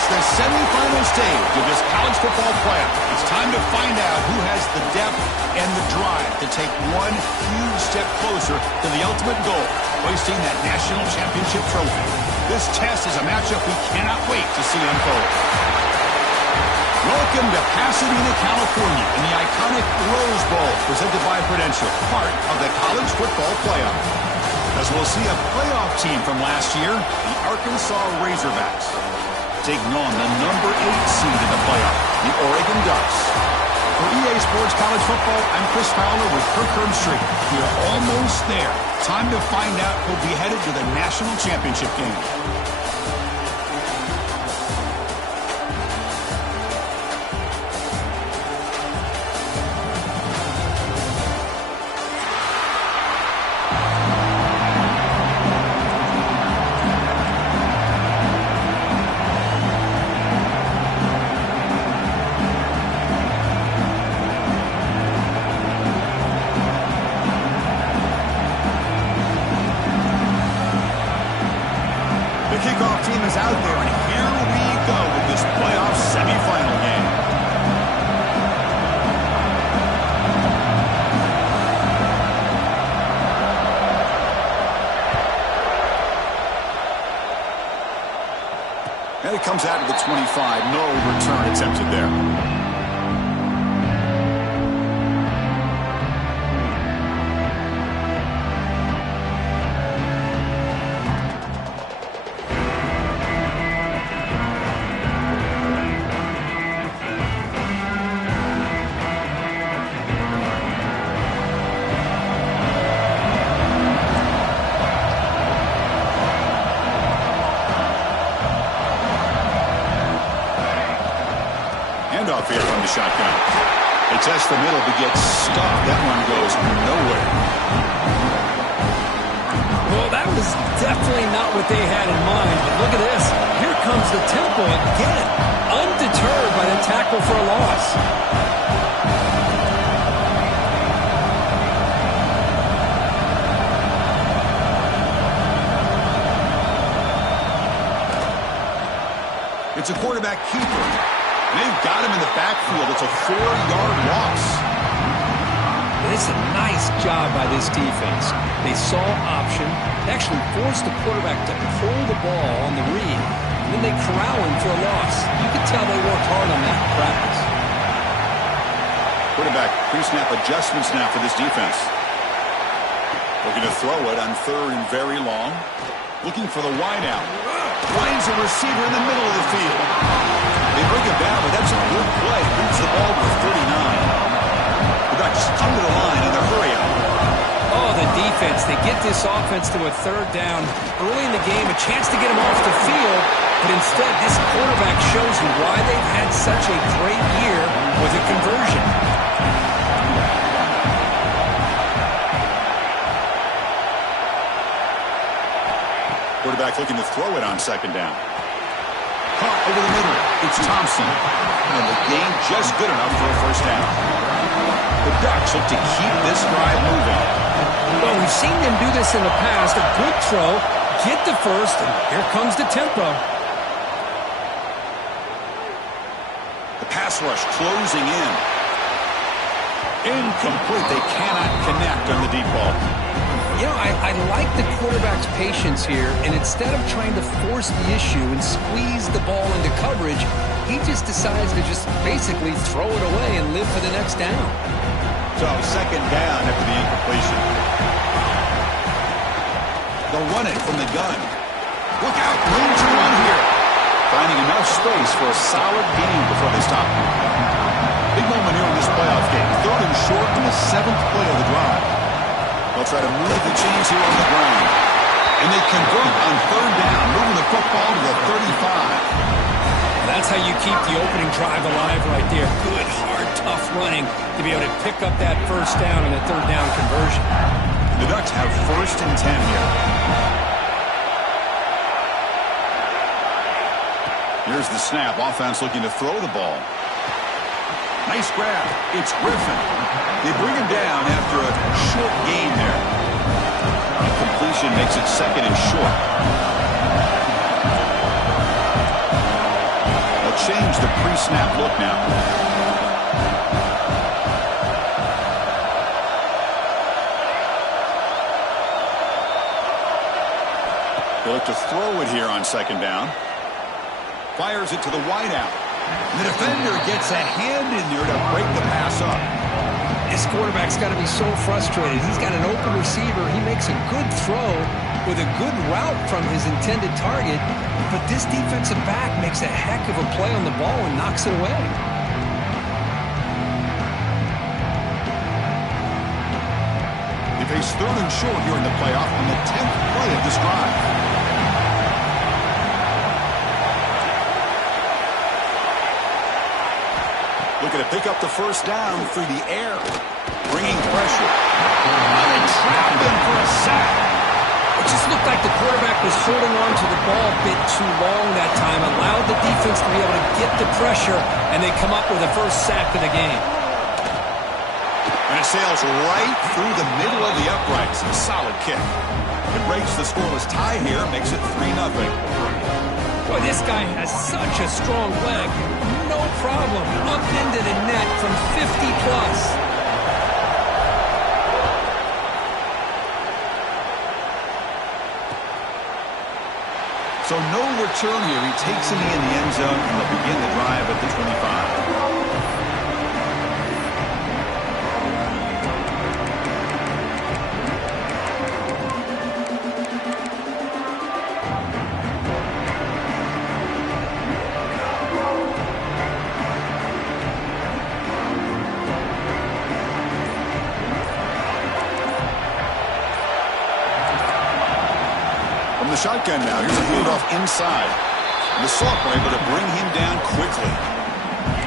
reached the semifinal stage of this college football playoff. It's time to find out who has the depth and the drive to take one huge step closer to the ultimate goal, hoisting that national championship trophy. This test is a matchup we cannot wait to see unfold. Welcome to Pasadena, California, in the iconic Rose Bowl, presented by Prudential, part of the college football playoff. As we'll see a playoff team from last year, the Arkansas Razorbacks, taking on the number 8 seed in the playoff, the Oregon Ducks. For EA Sports College Football, I'm Chris Fowler with Kirk Herbstreit. We are almost there. Time to find out who'll be headed to the national championship game. Kickoff team is out there, and here we go with this playoff semifinal game. And it comes out of the 25. No return attempted there. Handoff here from the shotgun. They test the middle but get stopped. That one goes nowhere. Well, that was definitely not what they had in mind. But look at this. Here comes the tempo again. Undeterred by the tackle for a loss. It's a quarterback keeper. They've got him in the backfield. It's a 4-yard loss. It's a nice job by this defense. They saw option, actually forced the quarterback to pull the ball on the read, and then they corral him for a loss. You could tell they worked hard on that in practice. Quarterback pre-snap adjustments now for this defense. Looking to throw it on 3rd and very long. Looking for the wideout. Finds a receiver in the middle of the field. They bring it down, but that's a good play. Brings the ball to 39. The Ducks under the line in the hurry out. Oh, the defense. They get this offense to a 3rd down early in the game, a chance to get him off the field, but instead this quarterback shows you why they've had such a great year with a conversion. Quarterback looking to throw it on 2nd down. Caught over the middle. It's Thompson. And the gain just good enough for a 1st down. The Ducks look to keep this drive moving. Well, we've seen them do this in the past. A good throw, get the 1st, and here comes the tempo. The pass rush closing in. Incomplete. They cannot connect on the deep ball. You know, I like the quarterback's patience here, and instead of trying to force the issue and squeeze the ball into coverage, he just decides to just basically throw it away and live for the next down. So 2nd down after the incompletion. They'll run it from the gun. Look out, room to run here. Finding enough space for a solid gain before they stop. Big moment here in this playoff game. 3rd and short in the 7th play of the drive. They'll try to move the chains here on the ground. And they convert on 3rd down, moving the football to the 35. That's how you keep the opening drive alive right there. Good, hard, tough running to be able to pick up that 1st down and a 3rd down conversion. The Ducks have 1st and 10 here. Here's the snap. Offense looking to throw the ball. Nice grab. It's Griffin. They bring him down after a short gain there. Incompletion makes it 2nd and short. snap look now. They look to throw it here on second down. Fires it to the wideout. The defender gets a hand in there to break the pass up. This quarterback's got to be so frustrated. He's got an open receiver. He makes a good throw with a good route from his intended target, but this defensive back makes a heck of a play on the ball and knocks it away. They face third and short here in the playoff on the 10th play of this drive. Looking to pick up the first down through the air. Bringing pressure. And they trap him for a sack. It just looked like the quarterback was holding on to the ball a bit too long that time, allowed the defense to be able to get the pressure, and they come up with the first sack of the game. And it sails right through the middle of the uprights. A solid kick. It breaks the scoreless tie here, makes it 3-0. Boy, this guy has such a strong leg. No problem. Up into the net from 50+. So no return here. He takes him in the end zone, and they'll begin the drive at the 25. The shotgun now. Here's a handoff inside. The Salk were able to bring him down quickly.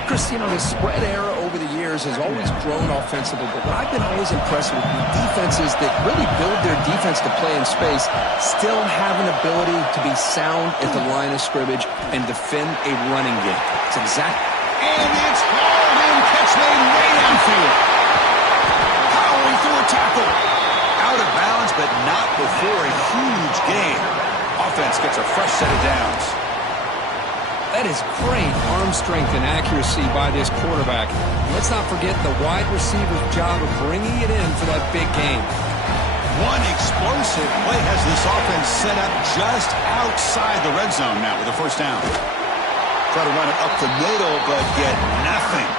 Chris, you know, the spread era over the years has always grown offensively, but what I've been always impressed with defenses that really build their defense to play in space still have an ability to be sound at the line of scrimmage and defend a running game. It's exactly. And it's hauled in. Catch made way downfield. Powering through a tackle. Out of bounds, but not before a huge gain. Offense gets a fresh set of downs. That is great arm strength and accuracy by this quarterback. Let's not forget the wide receiver's job of bringing it in for that big game. One explosive play has this offense set up just outside the red zone now with a first down. Try to run it up the middle, but get nothing.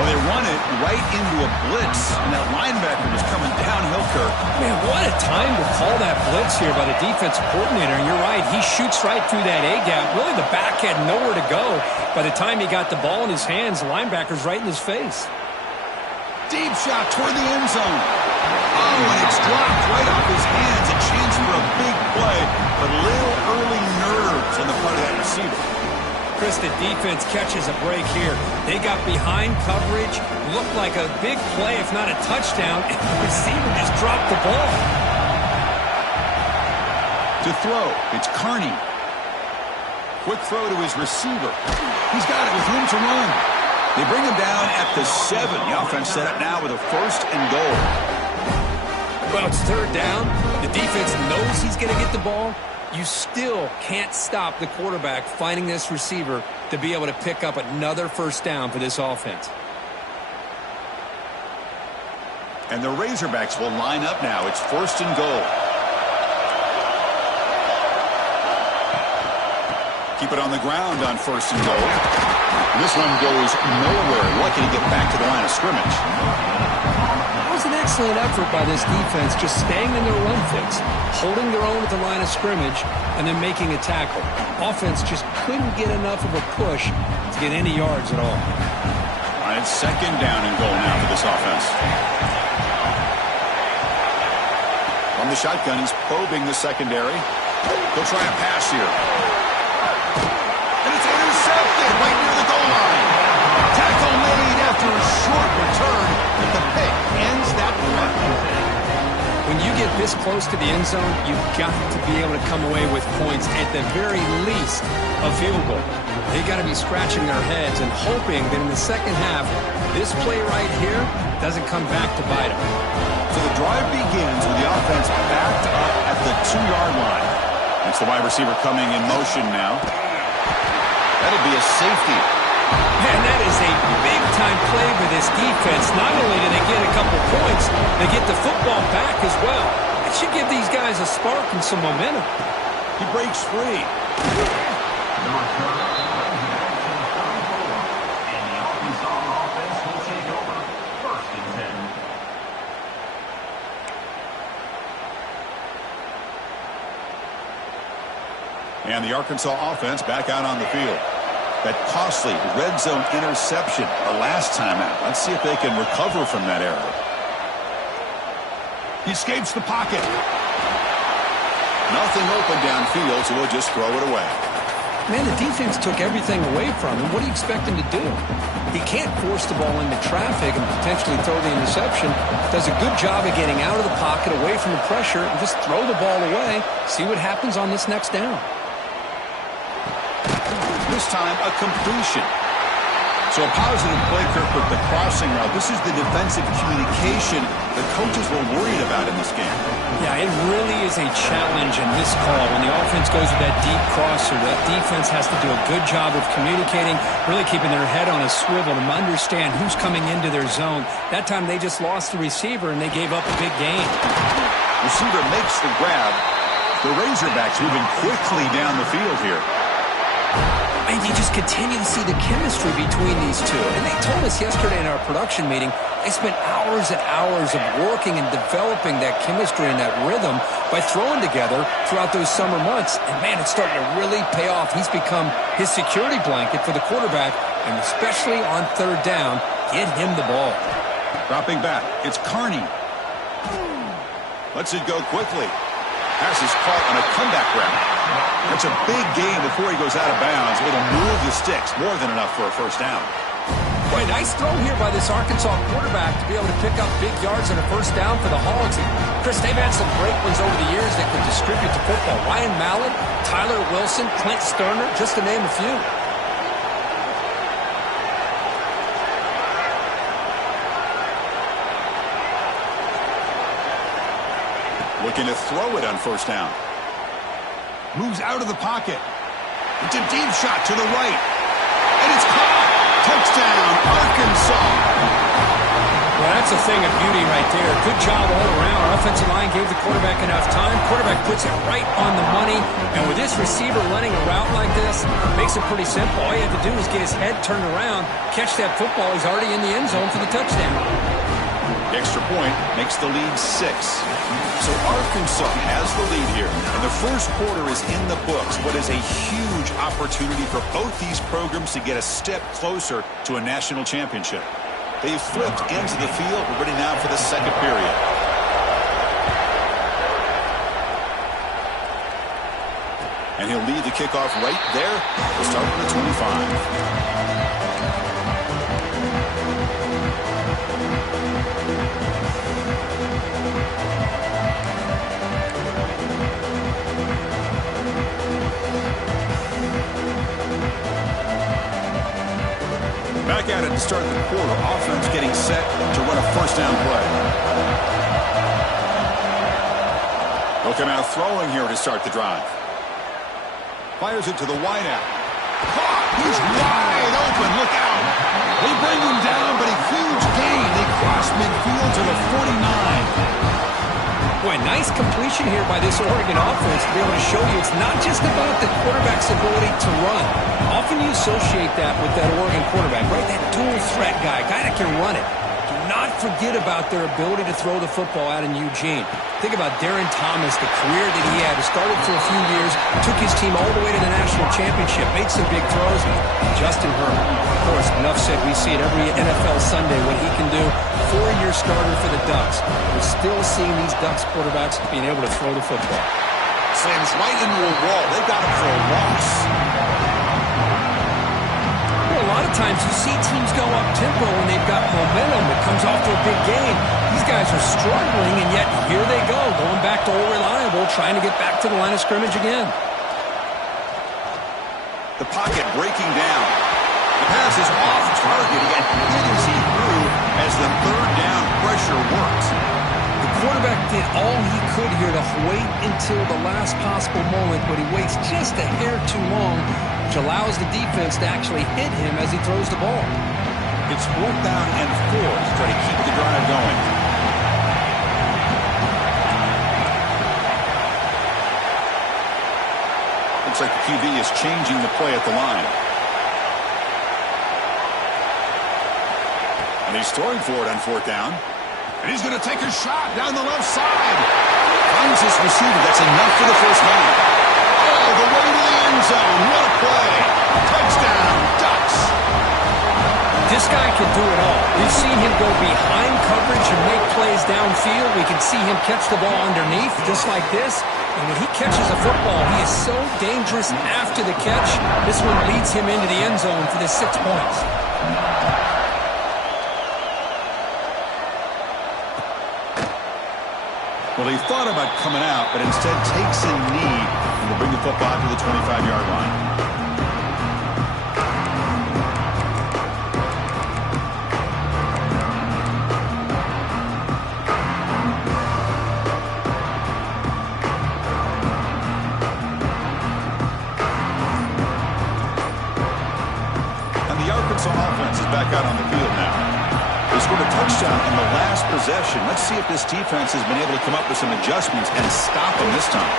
Well, they run it right into a blitz, and that linebacker was coming downhill, Kirk. Man, what a time to call that blitz here by the defensive coordinator. And you're right, he shoots right through that A-gap. Really, the back had nowhere to go. By the time he got the ball in his hands, the linebacker's right in his face. Deep shot toward the end zone. Oh, and it's dropped right off his hands. A chance for a big play, but little early nerves on the part of that receiver. Chris, the defense catches a break here. They got behind coverage, looked like a big play, if not a touchdown, and the receiver just dropped the ball. To throw, it's Carney. Quick throw to his receiver. He's got it with room to run. They bring him down at the 7. The offense set up now with a first and goal. Well, it's third down. The defense knows he's going to get the ball. You still can't stop the quarterback finding this receiver to be able to pick up another first down for this offense. And the Razorbacks will line up now. It's first and goal. Keep it on the ground on first and goal. This one goes nowhere. Lucky to get back to the line of scrimmage. That was an excellent effort by this defense, just staying in their run fix, holding their own at the line of scrimmage, and then making a tackle. Offense just couldn't get enough of a push to get any yards at all. All right, second down and goal now for this offense. From the shotgun, he's probing the secondary. He'll try a pass here. And it's intercepted right near the goal line. Tackle made after a short return, but the pick ends that run. When you get this close to the end zone, you've got to be able to come away with points, at the very least a field goal. They got to be scratching their heads and hoping that in the second half, this play right here doesn't come back to bite them. So the drive begins with the offense backed up at the 2-yard line. That's the wide receiver coming in motion now. That'll be a safety. Man, that is a big-time play for this defense. Not only do they get a couple points, they get the football back as well. It should give these guys a spark and some momentum. He breaks free. And the Arkansas offense back out on the field. That costly red zone interception the last time out. Let's see if they can recover from that error. He escapes the pocket. Nothing open downfield, so we'll just throw it away. Man, the defense took everything away from him. What do you expect him to do? He can't force the ball into traffic and potentially throw the interception. Does a good job of getting out of the pocket, away from the pressure, and just throw the ball away. See what happens on this next down. This time, a completion. So a positive play, Kirk, with the crossing route. This is the defensive communication the coaches were worried about in this game. Yeah, it really is a challenge in this call. When the offense goes with that deep crosser, that defense has to do a good job of communicating, really keeping their head on a swivel to understand who's coming into their zone. That time they just lost the receiver and they gave up a big gain. Receiver makes the grab. The Razorbacks moving quickly down the field here. And you just continue to see the chemistry between these two. And they told us yesterday in our production meeting, they spent hours and hours of working and developing that chemistry and that rhythm by throwing together throughout those summer months. And, man, it's starting to really pay off. He's become his security blanket for the quarterback, and especially on third down, get him the ball. Dropping back, it's Carney. Lets it go quickly. Pass is caught on a comeback route. That's a big gain before he goes out of bounds. It'll move the sticks, more than enough for a first down. Boy, nice throw here by this Arkansas quarterback to be able to pick up big yards and a first down for the Hogs. And Chris, they've had some great ones over the years that could distribute the football. Ryan Mallett, Tyler Wilson, Clint Sterner, just to name a few. Looking to throw it on first down. Moves out of the pocket. It's a deep shot to the right. And it's caught. Touchdown, Arkansas. Well, that's a thing of beauty right there. Good job all around. Offensive line gave the quarterback enough time. Quarterback puts it right on the money. And with this receiver running a route like this, makes it pretty simple. All you have to do is get his head turned around, catch that football. He's already in the end zone for the touchdown. The extra point makes the lead 6. So Arkansas has the lead here. And the first quarter is in the books. What is a huge opportunity for both these programs to get a step closer to a national championship. They've flipped into the field. We're ready now for the second period. And he'll lead the kickoff right there. We'll start with the 25. Back at it to start the quarter. Offense getting set to run a first down play. They'll come out throwing here to start the drive. Fires it to the wideout. He's wide open. Look out. They bring him down, but a huge gain. They cross midfield to the 49. Boy, nice completion here by this Oregon offense to be able to show you it's not just about the quarterback's ability to run. Often you associate that with that Oregon quarterback, right? That dual threat guy that can run it. Do not forget about their ability to throw the football out in Eugene. Think about Darren Thomas, the career that he had. He started for a few years, took his team all the way to the national championship, made some big throws. Justin Herbert, of course, enough said. We see it every NFL Sunday what he can do. 4-year starter for the Ducks. We're still seeing these Ducks quarterbacks being able to throw the football. Slams right into a wall. They've got him for a loss. Well, a lot of times you see teams go up-tempo when they've got momentum. It comes off to a big game. These guys are struggling, and yet here they go, going back to old reliable, trying to get back to the line of scrimmage again. The pocket breaking down. The pass is off target. He got hit as he threw as the third down pressure worked. The quarterback did all he could here to wait until the last possible moment, but he waits just a hair too long. which allows the defense to actually hit him as he throws the ball. It's 4th down and 4 to try to keep the drive going. Looks like the QB is changing the play at the line. And he's throwing for it on 4th down. And he's going to take a shot down the left side. Finds his receiver. That's enough for the first down. Oh, the way to the end zone. What a play. Touchdown, Ducks. This guy can do it all. We've seen him go behind coverage and make plays downfield. We can see him catch the ball underneath, just like this. And when he catches a football, he is so dangerous after the catch. This one leads him into the end zone for the 6 points. Well, he thought about coming out, but instead takes a knee and will bring the football to the 25-yard line. Back out on the field now. They scored a touchdown in the last possession. Let's see if this defense has been able to come up with some adjustments and stop them this time.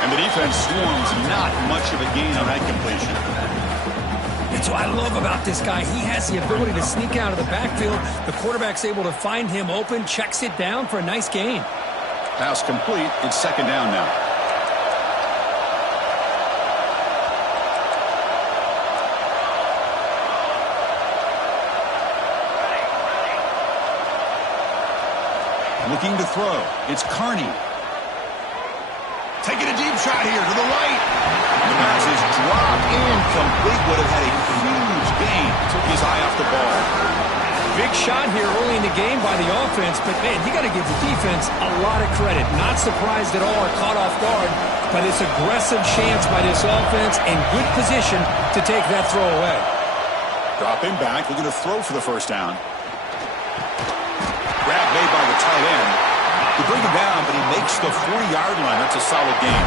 And the defense swarms not much of a gain on that completion. That's what I love about this guy. He has the ability to sneak out of the backfield. The quarterback's able to find him open, checks it down for a nice gain. Pass complete. It's 2nd down now. Looking to throw. It's Carney. Taking a deep shot here to the right. The pass is dropped incomplete. Would have had a huge gain. Took his eye off the ball. Big shot here early in the game by the offense, but man, you got to give the defense a lot of credit. Not surprised at all or caught off guard by this aggressive chance by this offense and good position to take that throw away. Dropping back, looking to throw for the first down. Grab made by the tight end. They bring him down, but he makes the 40-yard line. That's a solid gain.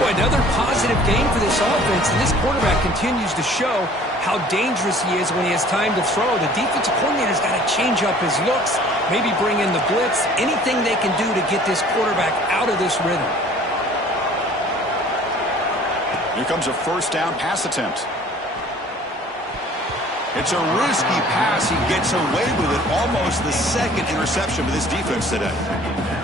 Boy, another positive game for this offense, and this quarterback continues to show how dangerous he is when he has time to throw. The defensive coordinator's got to change up his looks, maybe bring in the blitz, anything they can do to get this quarterback out of this rhythm. Here comes a 1st down pass attempt. It's a risky pass. He gets away with it. Almost the 2nd interception for this defense today.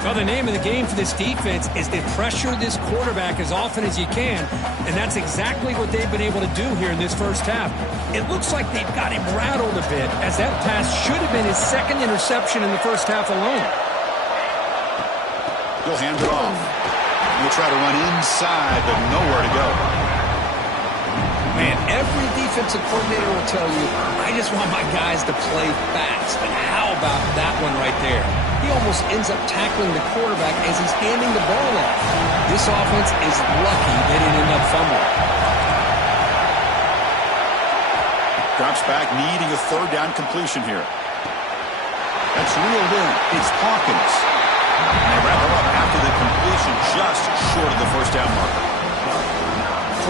Well, the name of the game for this defense is to pressure this quarterback as often as you can, and that's exactly what they've been able to do here in this first half. It looks like they've got him rattled a bit, as that pass should have been his 2nd interception in the first half alone. He'll hand it off. He'll try to run inside, but nowhere to go. Man, every defensive coordinator will tell you, I just want my guys to play fast. And how about that one right there? He almost ends up tackling the quarterback as he's handing the ball off. This offense is lucky they didn't end up fumbling. Drops back, needing a 3rd down completion here. That's reeled in. It's Hawkins. And they wrap him up after the completion, just short of the 1st down marker.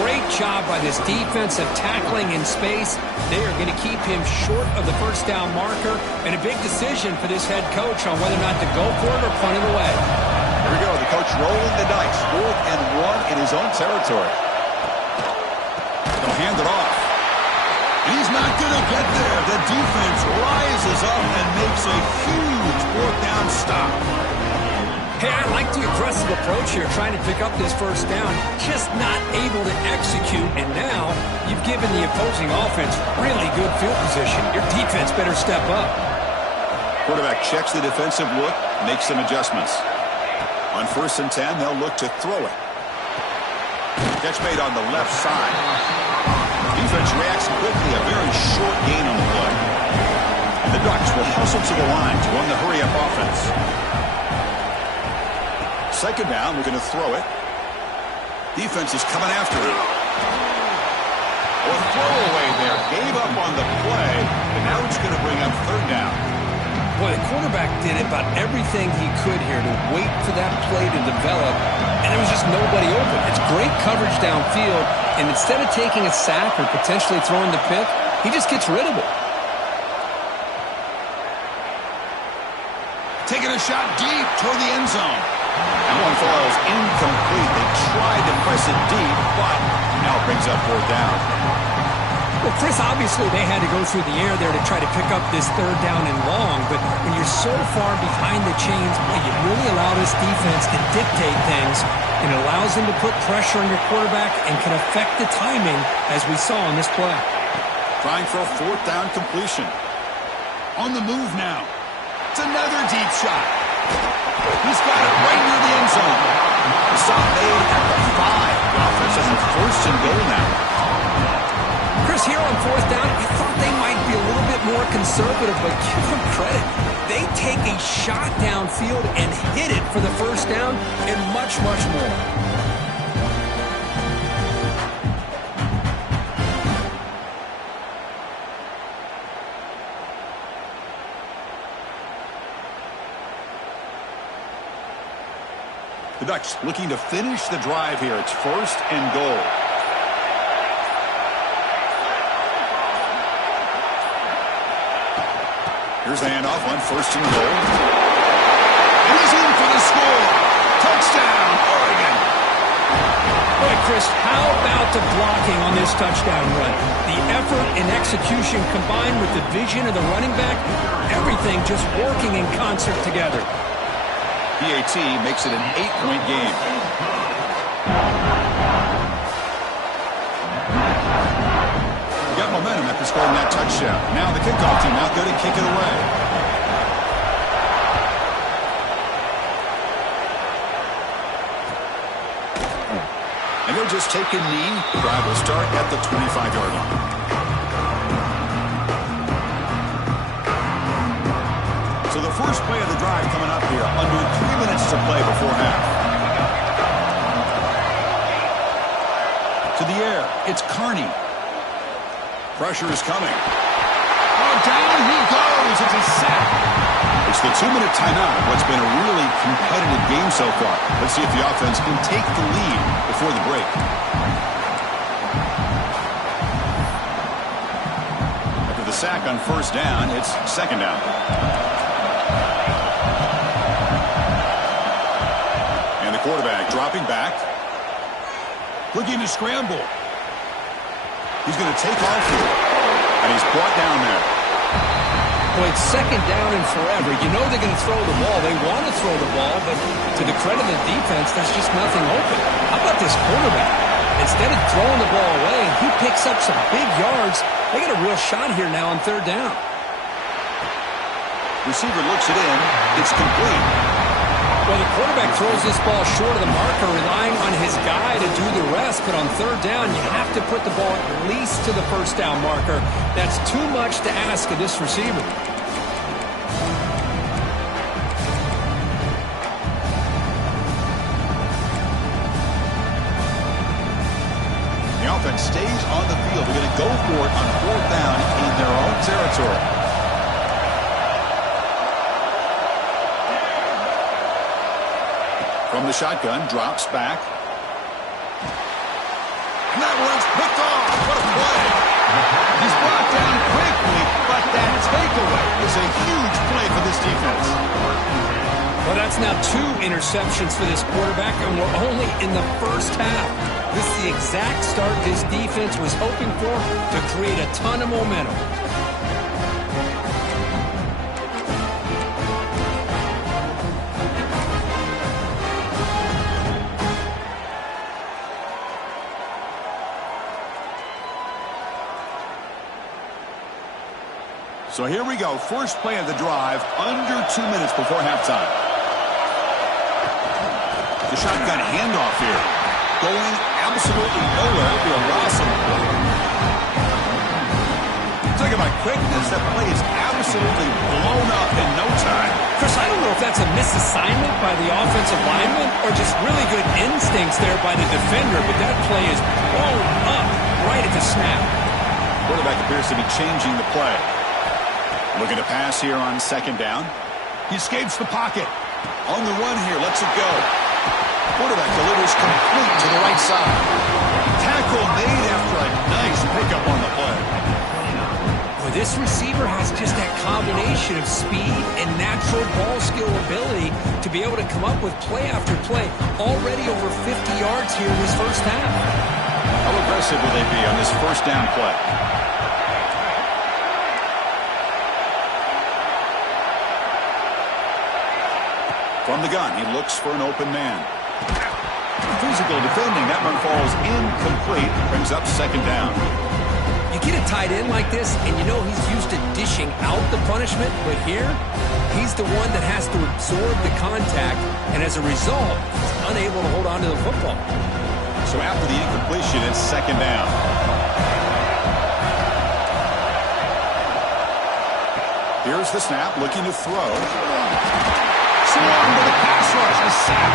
Great job by this defensive tackling in space. They are going to keep him short of the 1st down marker, and a big decision for this head coach on whether or not to go for it or punt it away. Here we go. The coach rolling the dice. 4th and 1 in his own territory. They'll hand it off. He's not going to get there. The defense rises up and makes a huge 4th down stop. Hey, I like the aggressive approach here, trying to pick up this 1st down, just not able to execute, and now you've given the opposing offense really good field position. Your defense better step up. Quarterback checks the defensive look, makes some adjustments. On 1st and 10, they'll look to throw it. Catch made on the left side. Defense reacts quickly, a very short gain on the play. And the Ducks will hustle to the line to run the hurry-up offense. 2nd down, we're going to throw it. Defense is coming after him. A throwaway there. Gave up on the play, and now it's going to bring up 3rd down. Boy, the quarterback did about everything he could here to wait for that play to develop, and there was just nobody open. It's great coverage downfield, and instead of taking a sack or potentially throwing the pick, he just gets rid of it. Taking a shot deep toward the end zone. That one falls incomplete. They tried to press it deep, but now it brings up 4th down. Well, Chris, obviously they had to go through the air there to try to pick up this 3rd down and long, but when you're so far behind the chains, you really allow this defense to dictate things, and it allows them to put pressure on your quarterback and can affect the timing, as we saw in this play. Trying for a 4th down completion. On the move now. It's another deep shot. He's got it right near the end zone. The stop made at the 5. The offense has a 1st and goal now. Chris, here on 4th down, I thought they might be a little bit more conservative, but give them credit. They take a shot downfield and hit it for the 1st down and much, much more. The Ducks looking to finish the drive here. It's 1st and goal. Here's the handoff on 1st and goal. And he's in for the score. Touchdown, Oregon. Boy, Chris, how about the blocking on this touchdown run? The effort and execution combined with the vision of the running back, everything just working in concert together. PAT makes it an 8-point game. Got momentum after scoring that touchdown. Now the kickoff team out there to kick it away. And they'll just take a knee. The drive will start at the 25-yard line. So the first play of the drive coming up here. Under 3 minutes to play before half. To the air. It's Carney. Pressure is coming. Oh, down he goes. It's a sack. It's the 2-minute timeout of what's been a really competitive game so far. Let's see if the offense can take the lead before the break. After the sack on 1st down, it's 2nd down. And the quarterback dropping back. Looking to scramble. He's going to take off here. And he's brought down there. Well, it's 2nd down and forever. You know they're going to throw the ball. They want to throw the ball, but to the credit of the defense, there's just nothing open. How about this quarterback? Instead of throwing the ball away, he picks up some big yards. They got a real shot here now on 3rd down. Receiver looks it in. It's complete. Well, the quarterback throws this ball short of the marker, relying on his guy to do the rest. But on 3rd down, you have to put the ball at least to the 1st down marker. That's too much to ask of this receiver. The offense stays on the field. They're going to go for it on 4th down in their own territory. From the shotgun, drops back. And that one's picked off. What a play. He's brought down quickly, but that takeaway is a huge play for this defense. Well, that's now 2 interceptions for this quarterback, and we're only in the 1st half. This is the exact start this defense was hoping for to create a ton of momentum. So here we go. First play of the drive, under 2 minutes before halftime. The shotgun handoff here. Going absolutely nowhere. It'll be a loss of the play. Talking about quickness, that play is absolutely blown up in no time. Chris, I don't know if that's a misassignment by the offensive lineman or just really good instincts there by the defender, but that play is blown up right at the snap. Quarterback appears to be changing the play. Looking to pass here on second down. He escapes the pocket. On the run here, lets it go. Quarterback delivers complete to the right side. Tackle made after a nice pickup on the play. Well, this receiver has just that combination of speed and natural ball skill ability to be able to come up with play after play. Already over 50 yards here in this first half. How aggressive will they be on this first down play? From the gun, he looks for an open man. Physical defending. That one falls incomplete. Brings up second down. You get a tight end like this, and you know he's used to dishing out the punishment, but here, he's the one that has to absorb the contact, and as a result, he's unable to hold on to the football. So after the incompletion, it's second down. Here's the snap, looking to throw. Swarmed to the pass rush, a sack.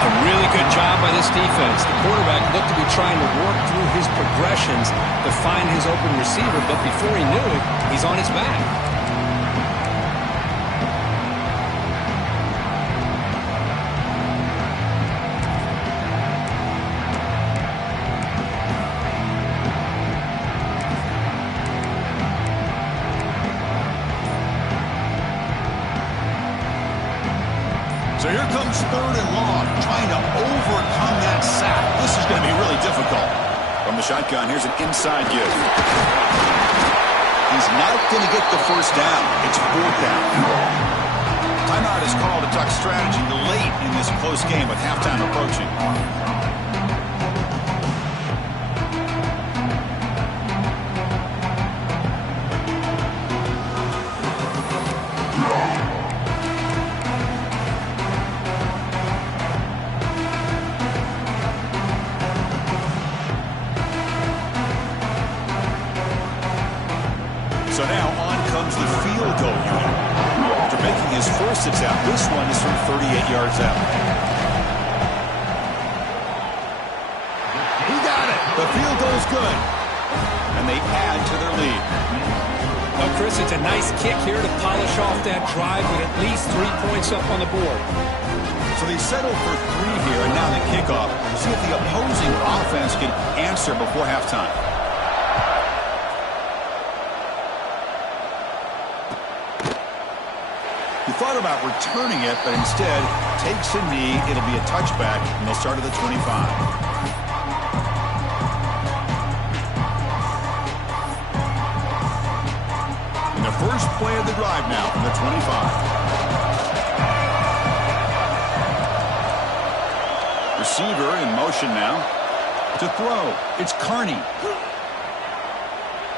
A really good job by this defense. The quarterback looked to be trying to work through his progressions to find his open receiver, but before he knew it, he's on his back. So here comes third and long, trying to overcome that sack. This is going to be really difficult. From the shotgun, here's an inside give. He's not going to get the first down. It's fourth down. Timeout is called to talk strategy late in this close game with halftime approaching. So now on comes the field goal unit. After making his first attempt, this one is from 38 yards out. He got it. The field goal's good. And they add to their lead. Well, Chris, it's a nice kick here to polish off that drive with at least 3 points up on the board. So they settled for 3 here, and now the kickoff. See if the opposing offense can answer before halftime. He thought about returning it, but instead takes a knee. It'll be a touchback, and they'll start at the 25. And the first play of the drive now from the 25. Receiver in motion now to throw. It's Carney.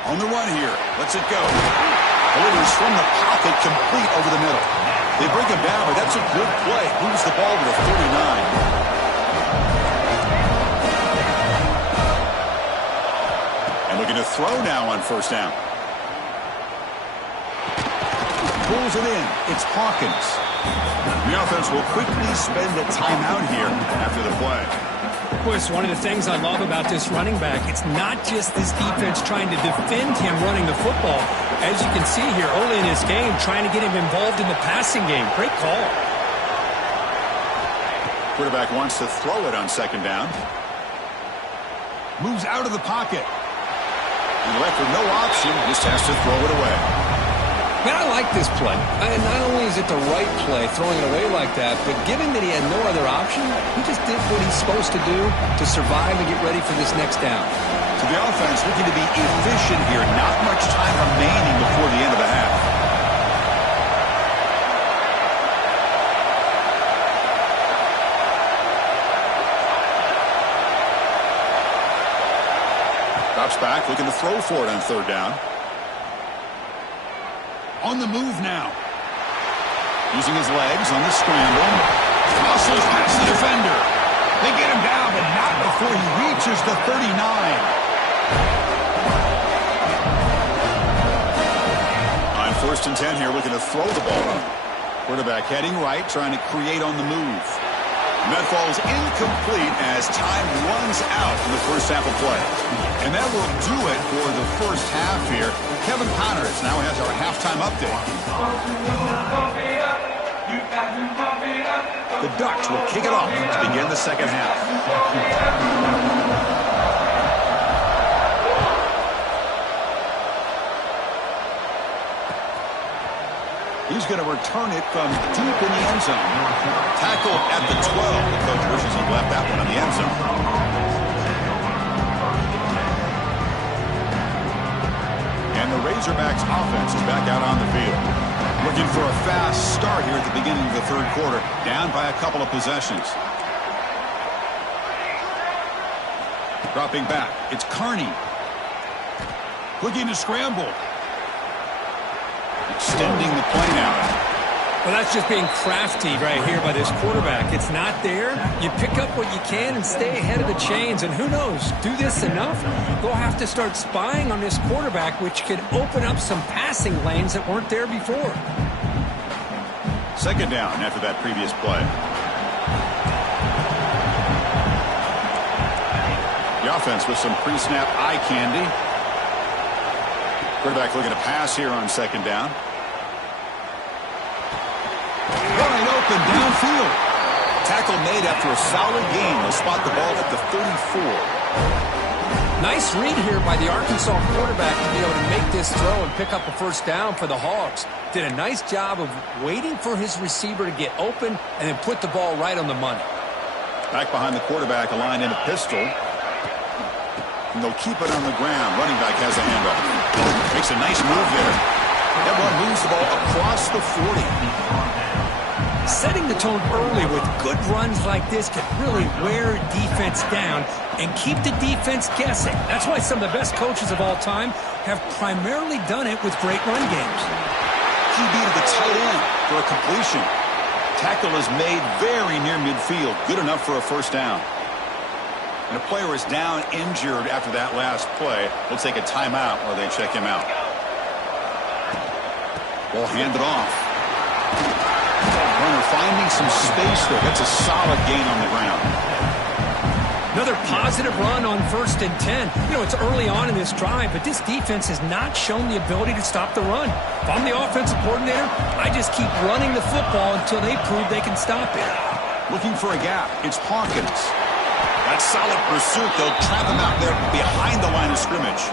On the run here. Lets it go. Delivers from the pocket, complete over the middle. They bring him down, but that's a good play. Moves the ball to the 49. And looking to throw now on first down. Pulls it in. It's Hawkins. The offense will quickly spend a timeout here after the play. Of course, one of the things I love about this running back, it's not just this defense trying to defend him running the football. As you can see here early in this game, trying to get him involved in the passing game. Great call. Quarterback wants to throw it on second down. Moves out of the pocket. He left with no option, just has to throw it away. Man, I like this play. Not only is it the right play, throwing it away like that, but given that he had no other option, he just did what he's supposed to do to survive and get ready for this next down. So the offense looking to be efficient here. Not much time remaining before the end of the half. Drops back, looking to throw for it on third down. On the move now. Using his legs on the scramble. Muscles past the defender. They get him down, but not before he reaches the 39. On first and 10 here, looking to throw the ball. Quarterback heading right, trying to create on the move. And that falls incomplete as time runs out in the first half of play. And that will do it for the first half here. Kevin Connors now has our halftime update. The Ducks will kick it off to begin the second half. He's going to return it from deep in the end zone. Tackled at the 12. The coach wishes he left that one in the end zone. And the Razorbacks offense is back out on the field. Looking for a fast start here at the beginning of the third quarter. Down by a couple of possessions. Dropping back. It's Carney. Looking to scramble. Extending the play now. Well, that's just being crafty right here by this quarterback. It's not there. You pick up what you can and stay ahead of the chains. And who knows, do this enough, they'll have to start spying on this quarterback, which could open up some passing lanes that weren't there before. Second down after that previous play. The offense with some pre-snap eye candy. Quarterback looking to pass here on second down. Wide open downfield. Tackle made after a solid gain. They'll spot the ball at the 34. Nice read here by the Arkansas quarterback to be able to make this throw and pick up a first down for the Hogs. Did a nice job of waiting for his receiver to get open and then put the ball right on the money. Back behind the quarterback, aligned in a pistol. And they'll keep it on the ground. Running back has a handoff. Makes a nice move there. That one moves the ball across the 40. Setting the tone early with good runs like this can really wear defense down and keep the defense guessing. That's why some of the best coaches of all time have primarily done it with great run games. QB to the tight end for a completion. Tackle is made very near midfield. Good enough for a first down. And a player is down injured after that last play. They'll take a timeout while they check him out. Ball handed off. Runner finding some space there. That's a solid gain on the ground. Another positive run on 1st and 10. You know, it's early on in this drive, but this defense has not shown the ability to stop the run. If I'm the offensive coordinator, I just keep running the football until they prove they can stop it. Looking for a gap. It's Hawkins. That solid pursuit, they'll trap him out there behind the line of scrimmage.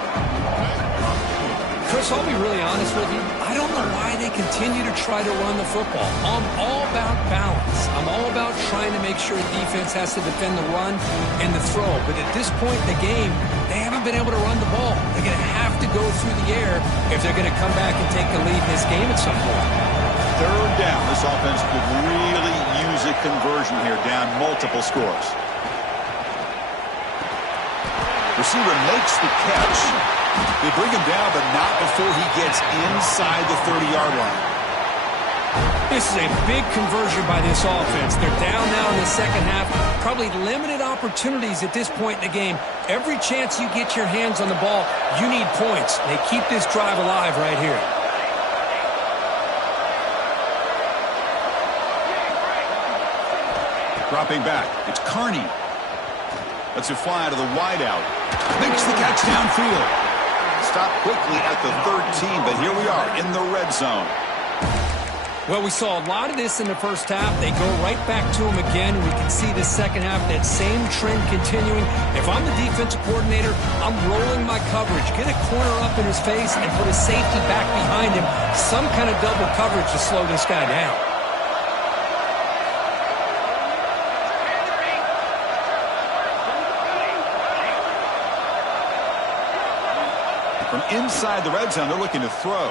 Chris, I'll be really honest with you. I don't know why they continue to try to run the football. I'm all about balance. I'm all about trying to make sure defense has to defend the run and the throw. But at this point in the game, they haven't been able to run the ball. They're going to have to go through the air if they're going to come back and take the lead in this game at some point. Third down. This offense could really use a conversion here, down multiple scores. Receiver makes the catch. They bring him down, but not before he gets inside the 30-yard line. This is a big conversion by this offense. They're down now in the second half. Probably limited opportunities at this point in the game. Every chance you get your hands on the ball, you need points. They keep this drive alive right here. Dropping back. It's Carney. Lets it fly to the wideout. Makes the catch downfield. Stopped quickly at the 13, but here we are in the red zone. Well, we saw a lot of this in the first half. They go right back to him again. We can see the second half, that same trend continuing. If I'm the defensive coordinator, I'm rolling my coverage. Get a corner up in his face and put a safety back behind him. Some kind of double coverage to slow this guy down. From inside the red zone, they're looking to throw.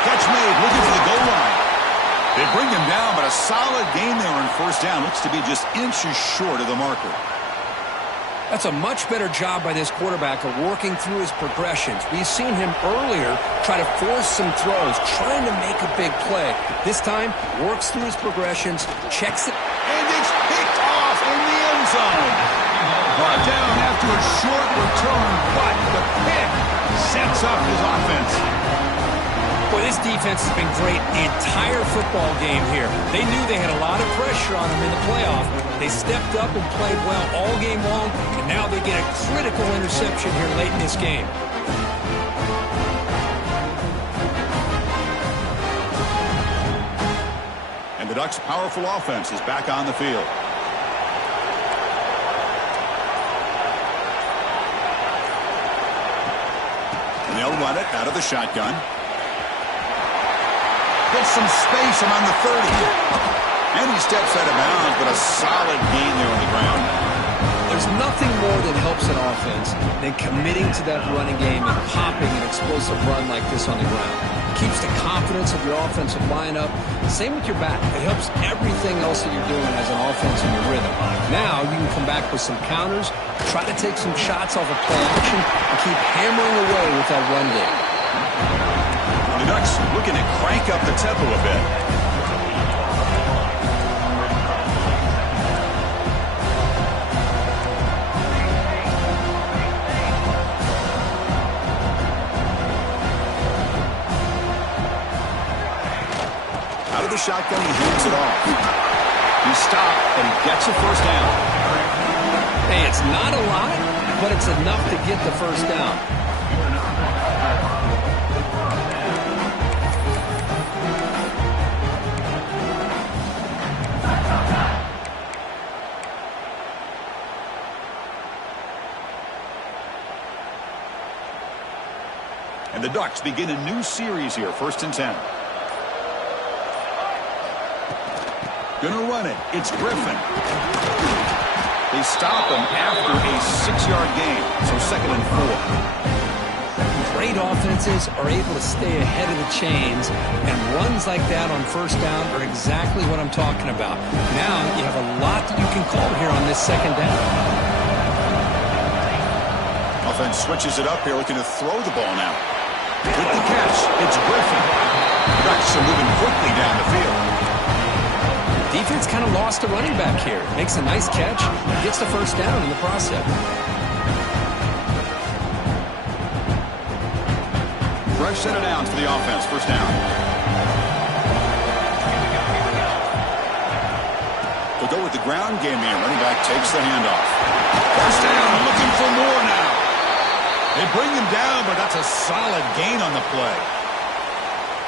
Catch made, looking for the goal line. They bring him down, but a solid gain there on first down. Looks to be just inches short of the marker. That's a much better job by this quarterback of working through his progressions. We've seen him earlier try to force some throws, trying to make a big play. This time, works through his progressions, checks it. And it's picked off in the end zone. Brought down after a short return, but the pick sets up his offense. Boy, this defense has been great the entire football game here. They knew they had a lot of pressure on them in the playoff. They stepped up and played well all game long, and now they get a critical interception here late in this game. And the Ducks' powerful offense is back on the field. And they'll run it out of the shotgun. Gets some space around the 30. And he steps out of bounds, but a solid gain there on the ground. There's nothing more that helps an offense than committing to that running game and popping an explosive run like this on the ground. It keeps the confidence of your offensive lineup. Same with your back. It helps everything else that you're doing as an offense in your rhythm. Now you can come back with some counters, try to take some shots off of play action, and keep hammering away with that run game. The Ducks looking to crank up the tempo a bit. Out of the shotgun, he hands it off. He stopped, and he gets a first down. Hey, it's not a lot, but it's enough to get the first down. And the Ducks begin a new series here, 1st and 10. Gonna run it. It's Griffin. They stop him after a 6-yard gain, so 2nd and 4. Great offenses are able to stay ahead of the chains, and runs like that on 1st down are exactly what I'm talking about. Now you have a lot that you can call here on this 2nd down. Offense switches it up here, looking to throw the ball now. With the catch, it's Griffin. Ducks are moving quickly down the field. Defense kind of lost a running back here. Makes a nice catch, gets the first down in the process. Fresh set of downs for the offense, 1st down. They'll go with the ground game here. Running back takes the handoff. 1st down, looking for more now. They bring him down, but that's a solid gain on the play.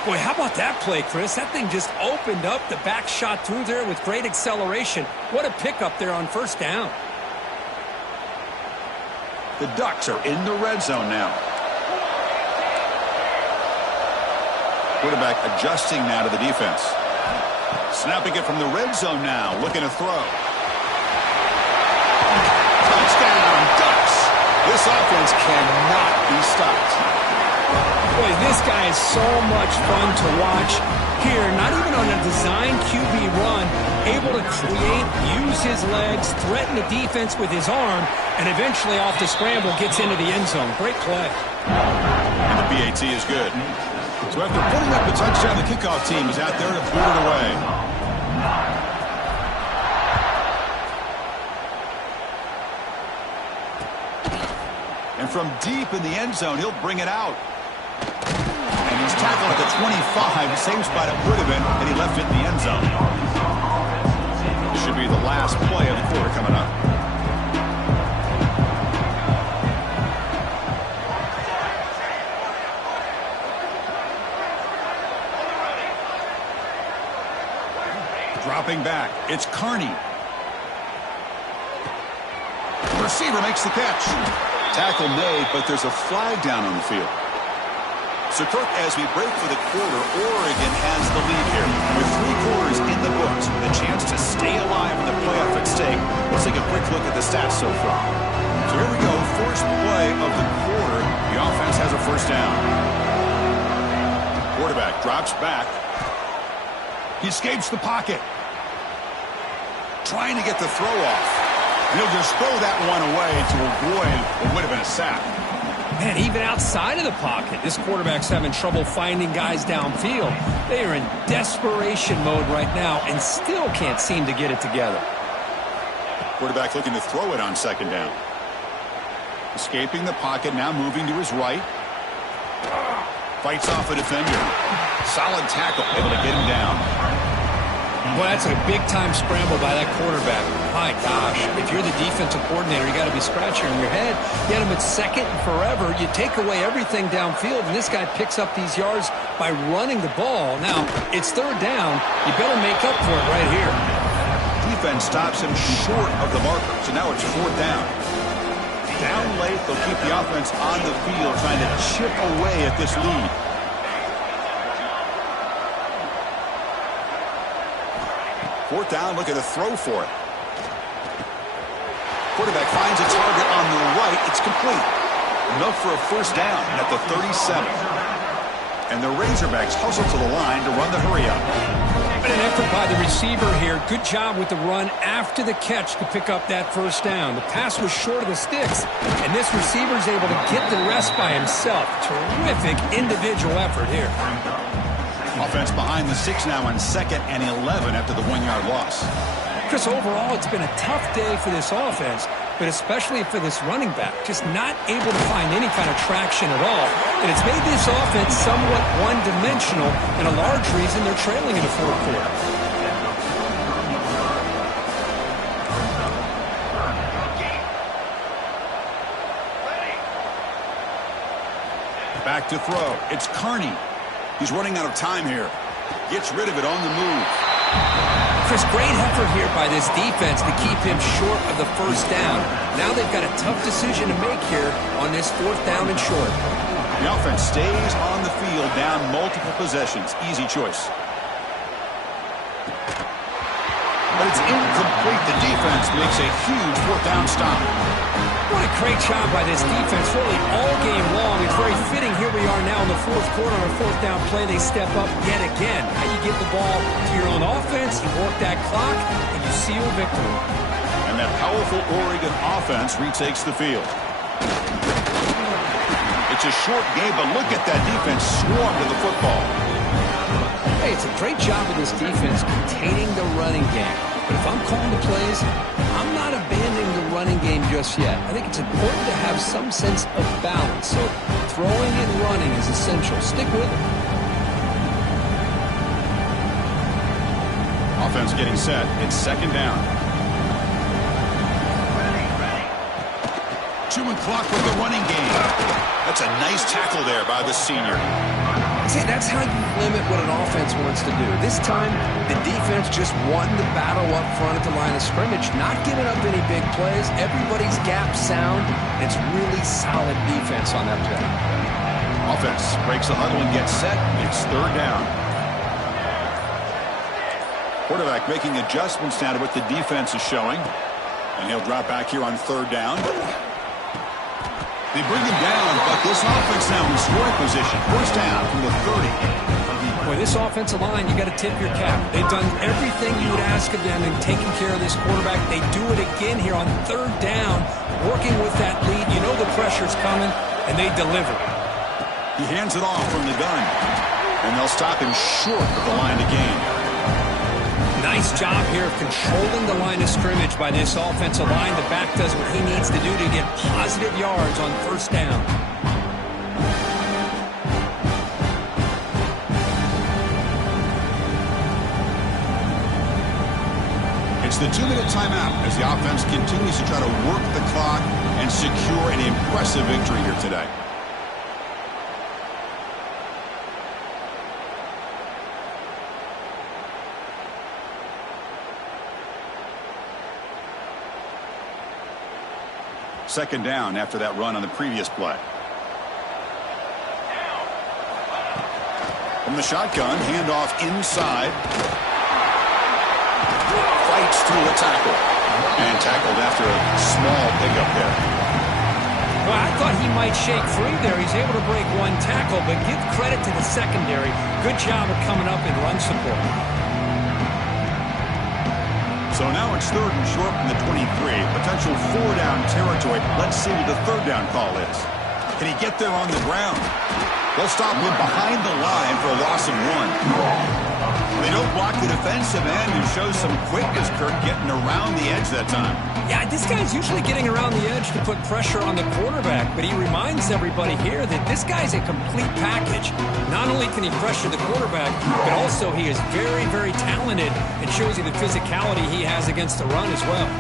Boy, how about that play, Chris? That thing just opened up. The back shot through there with great acceleration. What a pickup there on 1st down. The Ducks are in the red zone now. Quarterback adjusting now to the defense. Snapping it from the red zone now, looking to throw. Touchdown, Ducks! This offense cannot be stopped. Boy, this guy is so much fun to watch. Here, not even on a designed QB run, able to create, use his legs, threaten the defense with his arm, and eventually off the scramble gets into the end zone. Great play. And the BAT is good. So after putting up the touchdown, the kickoff team is out there to boot it away. And from deep in the end zone, he'll bring it out. And he's tackled at the 25, same spot it would have been, and he left it in the end zone. This should be the last play of the quarter coming up. Dropping back, it's Carney. The receiver makes the catch. Tackle made, but there's a flag down on the field. So, Kirk, as we break for the quarter, Oregon has the lead here. With 3 quarters in the books, with a chance to stay alive in the playoff at stake. Let's take a quick look at the stats so far. So here we go, first play of the quarter. The offense has a 1st down. Quarterback drops back. He escapes the pocket. Trying to get the throw off. And he'll just throw that one away to avoid what would have been a sack. Man, even outside of the pocket, this quarterback's having trouble finding guys downfield. They are in desperation mode right now and still can't seem to get it together. Quarterback looking to throw it on 2nd down. Escaping the pocket, now moving to his right. Fights off a defender. Solid tackle, able to get him down. Well, that's a big-time scramble by that quarterback. My gosh, if you're the defensive coordinator, you got to be scratching your head. You had him at second and forever. You take away everything downfield, and this guy picks up these yards by running the ball. Now, it's third down. You better make up for it right here. Defense stops him short of the marker, so now it's fourth down. Down late, they'll keep the offense on the field, trying to chip away at this lead. Fourth down, looking to throw for it. Quarterback finds a target on the right. It's complete. Enough for a first down at the 37. And the Razorbacks hustle to the line to run the hurry-up. An effort by the receiver here. Good job with the run after the catch to pick up that first down. The pass was short of the sticks, and this receiver is able to get the rest by himself. Terrific individual effort here. Offense behind the 6 now on 2nd and 11 after the 1-yard loss. Chris, overall, it's been a tough day for this offense, but especially for this running back. Just not able to find any kind of traction at all. And it's made this offense somewhat one-dimensional, and a large reason they're trailing in the fourth quarter. Back to throw. It's Carney. He's running out of time here. Gets rid of it on the move. Chris, great effort here by this defense to keep him short of the first down. Now they've got a tough decision to make here on this fourth down and short. The offense stays on the field, down multiple possessions. Easy choice. But it's incomplete. The defense makes a huge fourth down stop. What a great job by this defense, really all game long. It's very fitting. Here we are now in the fourth quarter on a fourth down play. They step up yet again. How you get the ball to your own offense, you work that clock, and you seal victory. And that powerful Oregon offense retakes the field. It's a short game, but look at that defense swarm to the football. Hey, it's a great job of this defense containing the running game. But if I'm calling the plays, I'm not abandoning the running game just yet. I think it's important to have some sense of balance. So throwing and running is essential. Stick with it. Offense getting set. It's second down. Chewing clock with the running game. That's a nice tackle there by the senior. See, that's how you limit what an offense wants to do. This time, the defense just won the battle up front at the line of scrimmage, not giving up any big plays. Everybody's gap sound. It's really solid defense on that play. Offense breaks the huddle and gets set. It's third down. Quarterback making adjustments now to what the defense is showing. And he'll drop back here on third down. They bring him down, but this offense now in scoring position. First down from the 30. Boy, this offensive line, you got to tip your cap. They've done everything you would ask of them in taking care of this quarterback. They do it again here on third down, working with that lead. You know the pressure's coming, and they deliver. He hands it off from the gun, and they'll stop him short of the line to gain. Nice job here of controlling the line of scrimmage by this offensive line. The back does what he needs to do to get positive yards on first down. It's the 2-minute timeout as the offense continues to try to work the clock and secure an impressive victory here today. Second down after that run on the previous play. From the shotgun, handoff inside. Fights through a tackle. And tackled after a small pickup there. Well, I thought he might shake free there. He's able to break one tackle, but give credit to the secondary. Good job of coming up in run support. So now it's third and short from the 23. Potential four-down territory. Let's see what the third down call is. Can he get there on the ground? They'll stop him behind the line for a loss of 1. They don't block the defensive end and show some quickness, Kirk, getting around the edge that time. Yeah, this guy's usually getting around the edge to put pressure on the quarterback, but he reminds everybody here that this guy's a complete package. Not only can he pressure the quarterback, but also he is very, very talented and shows you the physicality he has against the run as well.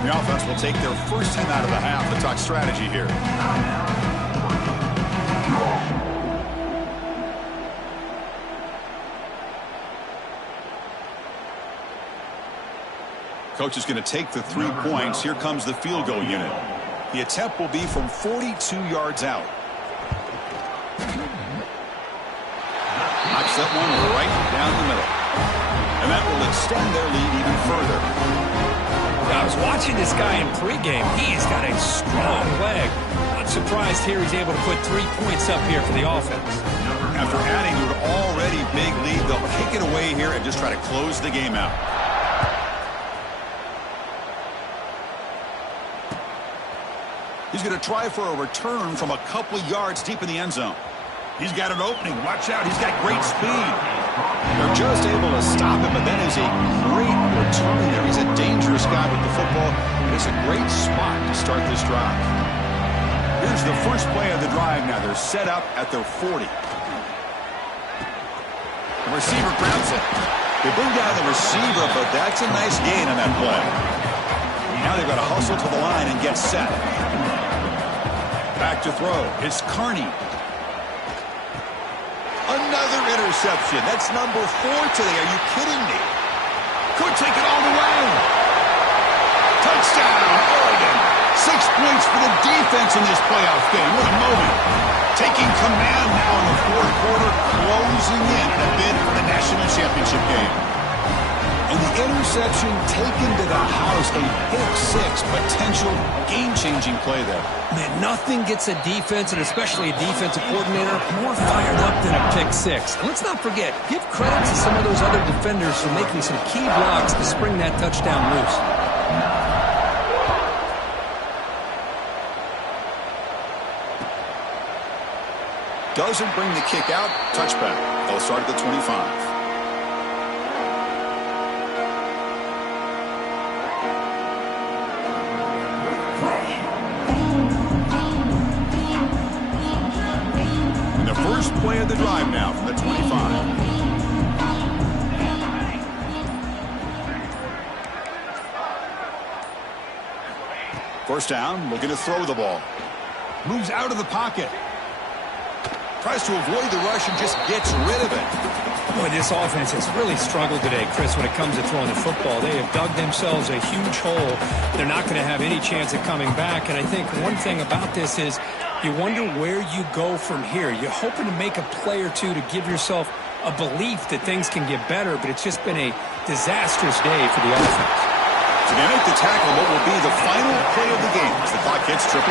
The offense will take their first time out of the half to talk strategy here. Coach is going to take the 3 points. Here comes the field goal unit. The attempt will be from 42 yards out. Knocks that one right down the middle. And that will extend their lead even further. I was watching this guy in pregame. He's got a strong leg. Not surprised here he's able to put 3 points up here for the offense. After adding to an already big lead, they'll kick it away here and just try to close the game out. He's going to try for a return from a couple yards deep in the end zone. He's got an opening. Watch out. He's got great speed. They're just able to stop him, but that is a great return there. He's a dangerous guy with the football. It's a great spot to start this drive. Here's the first play of the drive now. They're set up at their 40. The receiver grabs it. They bring down the receiver, but that's a nice gain on that play. Now they've got to hustle to the line and get set. Back to throw. It's Carney. Another interception. That's number 4 today. Are you kidding me? Could take it all the way. Touchdown, Oregon. 6 points for the defense in this playoff game. What a moment. Taking command now in the fourth quarter, closing in a bid for the national championship game. And the interception taken to the house, a pick-6, potential game-changing play there. Man, nothing gets a defense, and especially a defensive coordinator, more fired up than a pick-6. And let's not forget, give credit to some of those other defenders for making some key blocks to spring that touchdown loose. Doesn't bring the kick out. Touchback. They'll start at the 25. First play of the drive now from the 25. First down, looking to throw the ball. Moves out of the pocket. Tries to avoid the rush and just gets rid of it. Boy, this offense has really struggled today, Chris, when it comes to throwing the football. They have dug themselves a huge hole. They're not going to have any chance of coming back. And I think one thing about this is you wonder where you go from here. You're hoping to make a play or two to give yourself a belief that things can get better, but it's just been a disastrous day for the offense. So they make the tackle, what will be the final play of the game as the clock hits 0-0.